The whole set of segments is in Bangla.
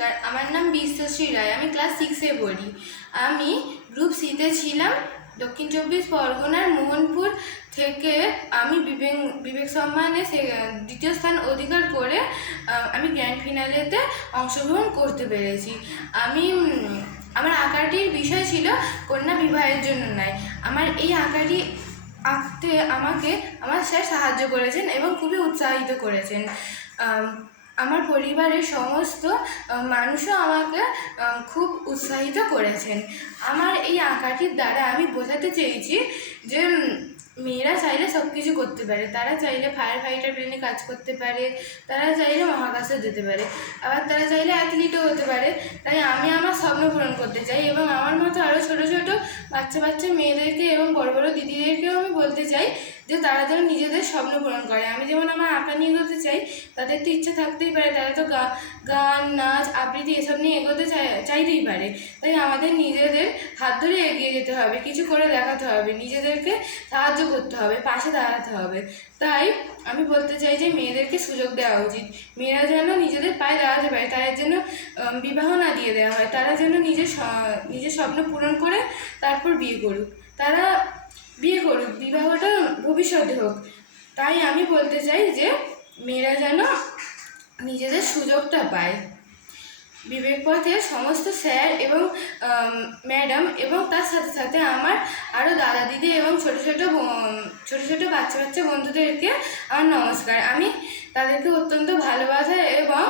নমস্কার আমার নাম বিশ্বশ্রী রায় আমি ক্লাস সিক্সে পড়ি। আমি গ্রুপ সিতে ছিলাম, দক্ষিণ চব্বিশ পরগনার মোহনপুর থেকে আমি বিবেক বিবেক সম্মানে সে- দ্বিতীয় স্থান অধিকার করে আমি গ্র্যান্ড ফিনালেতে অংশগ্রহণ করতে পেরেছি। আমি আমার আঁকাটির বিষয় ছিল কন্যা বিবাহের জন্য নয় আমার এই আঁকাটি আঁকতে আমাকে, আমার স্যার সাহায্য করেছেন এবং খুবই উৎসাহিত করেছেন। আমার পরিবারের সমস্ত মানুষও আমাকে খুব উৎসাহিত করেছেন। আমার এই আঁকাটির দ্বারা আমি বোঝাতে চেয়েছি যে মেয়েরা চাইলে সব কিছু করতে পারে। তারা চাইলে ফায়ার ফাইটার প্লেনে কাজ করতে পারে, তারা চাইলে মহাকাশে যেতে পারে, আবার তারা চাইলে অ্যাথলিটও হতে পারে। তাই আমি আমার স্বপ্ন পূরণ করতে চাই এবং আমার মতো আরও ছোটো ছোটো বাচ্চা বাচ্চা মেয়েদেরকে এবং বড় বড় দিদিদেরকেও আমি বলতে চাই যে তারা যেন নিজেদের স্বপ্ন পূরণ করে। আমি যেমন আমার আঁকা নিয়ে এগোতে চাই তাদের তো ইচ্ছা থাকতেই পারে তারা তো গান নাচ আবৃত্তি এসব নিয়ে এগোতে চাই চাইতেই পারে। তাই আমাদের নিজেদের হাত ধরে এগিয়ে যেতে হবে কিছু করে দেখাতে হবে নিজেদেরকে সাহায্য করতে হবে পাশে দাঁড়াতে হবে। তাই আমি বলতে চাই যে মেয়েদেরকে সুযোগ দেওয়া উচিত। মেয়েরা যেন নিজেদের পায়ে দাঁড়াতে পারে তাদের আম, বিবাহ না দিয়ে দেওয়া হয় তারা যেন নিজের নিজের স্বপ্ন পূরণ করে তারপর বিয়ে করুক। তারা বিয়ে করুক বিবাহটা ভবিষ্যতে হোক। তাই আমি বলতে চাই যে, মেয়েরা যেন নিজেদের সুযোগটা পায়। বিবেক পথে সমস্ত স্যার এবং ম্যাডাম এবং তার সাথে সাথে আমার আরও দাদা দিদি এবং ছোটো ছোটো ছোটো ছোটো বাচ্চা বাচ্চা বন্ধুদেরকে আমার নমস্কার। আমি তাদেরকে অত্যন্ত ভালোবাসা এবং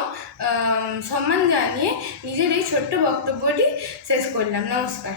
সম্মান জানিয়ে নিজের এই ছোট্ট বক্তব্যটি শেষ করলাম। নমস্কার।